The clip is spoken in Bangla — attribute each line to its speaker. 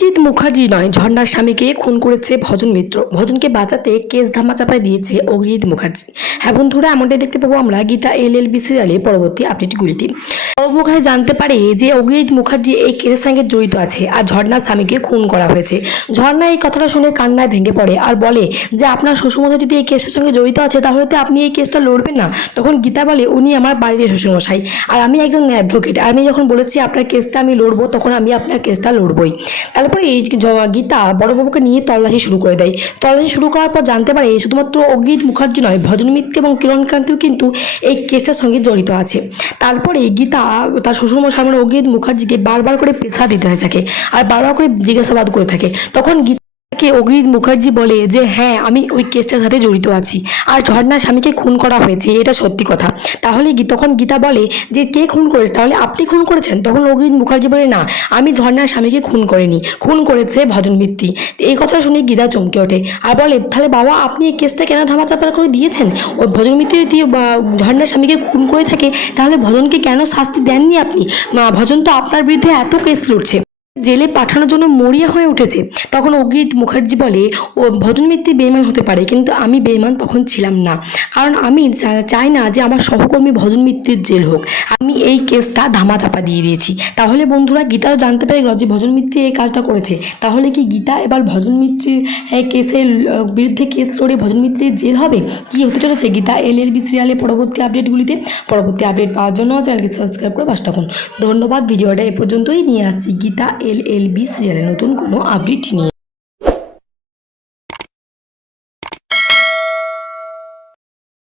Speaker 1: জিৎ মুখার্জি নয়, ঝর্ণার স্বামীকে খুন করেছে ভজন মিত্র। ভজনকে বাঁচাতে কেস ধামাচাপায় দিয়েছে অগ্রিজিৎ মুখার্জি। হ্যাঁ বন্ধুরা, এমনটাই দেখতে পাবো আমরা গীতা এল এল বি সিরিয়ালে পরবর্তী আপডেটগুলিতে পরবর্তী জানতে পারে যে অগ্রিজিৎ মুখার্জি এই কেসের সঙ্গে জড়িত আছে আর ঝর্ণার স্বামীকে খুন করা হয়েছে। ঝর্ণা এই কথাটা শুনে কান্নায় ভেঙে পড়ে আর বলে যে, আপনার শ্বশুরমশাই যদি এই কেসের সঙ্গে জড়িত আছে, তাহলে তো আপনি এই কেসটা লড়বেন না। তখন গীতা বলে, উনি আমার বাড়িতে শ্বশুরমশাই আর আমি একজন অ্যাডভোকেট আর আমি যখন বলেছি, আপনার কেসটা আমি লড়বো, তখন আমি আপনার কেসটা লড়বই। তারপরে এই গীতা বড়বাবুকে নিয়ে তল্লাশি শুরু করে দেয়। তল্লাশি শুরু করার পর জানতে পারে শুধুমাত্র অগ্নি মুখার্জি নয়, ভজন মিত্র এবং কিরণকান্তিও কিন্তু এই কেসটার সঙ্গে জড়িত আছে। তারপরে গীতা তার শ্বশুরমশাই সামনে অগ্নিত মুখার্জিকে বারবার করে পেশা দিতে থাকে, আর বারবার করে জিজ্ঞাসাবাদ করে থাকে। তখন গীতা কে অগ্রিজিৎ মুখার্জি বলে যে হ্যাঁ আমি ওই কেসটার সাথে জড়িত আছি। আর ঝর্ণার স্বামীকে খুন করা হয়েছে, এটা সত্যি কথা। তাহলে তখন গীতা বলে যে, কে খুন করেছে? তাহলে আপনি খুন করেছেন? তখন অগ্রিজিৎ মুখার্জি বলে, না, আমি ঝর্ণার স্বামীকে খুন করিনি। খুন করেছে ভজন মিত্তি এই কথা শুনে গীতা চমকে ওঠে। আর বলে, তাহলে বাবা, আপনি এই কেসটা কেন ধামাচাপা করে দিয়েছেন? ওই ভজন মিত্তি যদি ঝর্ণার স্বামীকে খুন করে থাকে, তাহলে ভজনকে কেন শাস্তি দেননি আপনি? ভজন তো আপনার বিরুদ্ধে এত কেস লড়ছে। জেলে পাঠানোর জন্য মরিয়া হয়ে উঠেছে। তখন অগ্রিত মুখার্জি বলে, ও ভজন মিত্তি বেইমান হতে পারে, কিন্তু আমি বেইমান তখন ছিলাম না। কারণ আমি চাই না যে আমার সহকর্মী ভজন মিত্তির জেল হোক। আমি এই কেসটা ধামা চাপা দিয়ে দিয়েছি। তাহলে বন্ধুরা, গীতাও জানতে পেরে গেল যে ভজন মিত্রি এই কাজটা করেছে। তাহলে কি গীতা এবার ভজন মিত্রির এই কেসের বিরুদ্ধে কেস লড়ে ভজন মিত্রির জেল হবে? কি হতে চলেছে? গীতা এল এল বি সিরিয়ালে পরবর্তী আপডেটগুলিতে পরবর্তী আপডেট পাওয়ার জন্য চ্যানেলকে সাবস্ক্রাইব করে পাশে থাকুন। ধন্যবাদ, ভিডিওটা এ পর্যন্তই। নিয়ে আসছি গীতা এল এল বি সিরিয়ালে নতুন কোনো আপডেট নিয়ে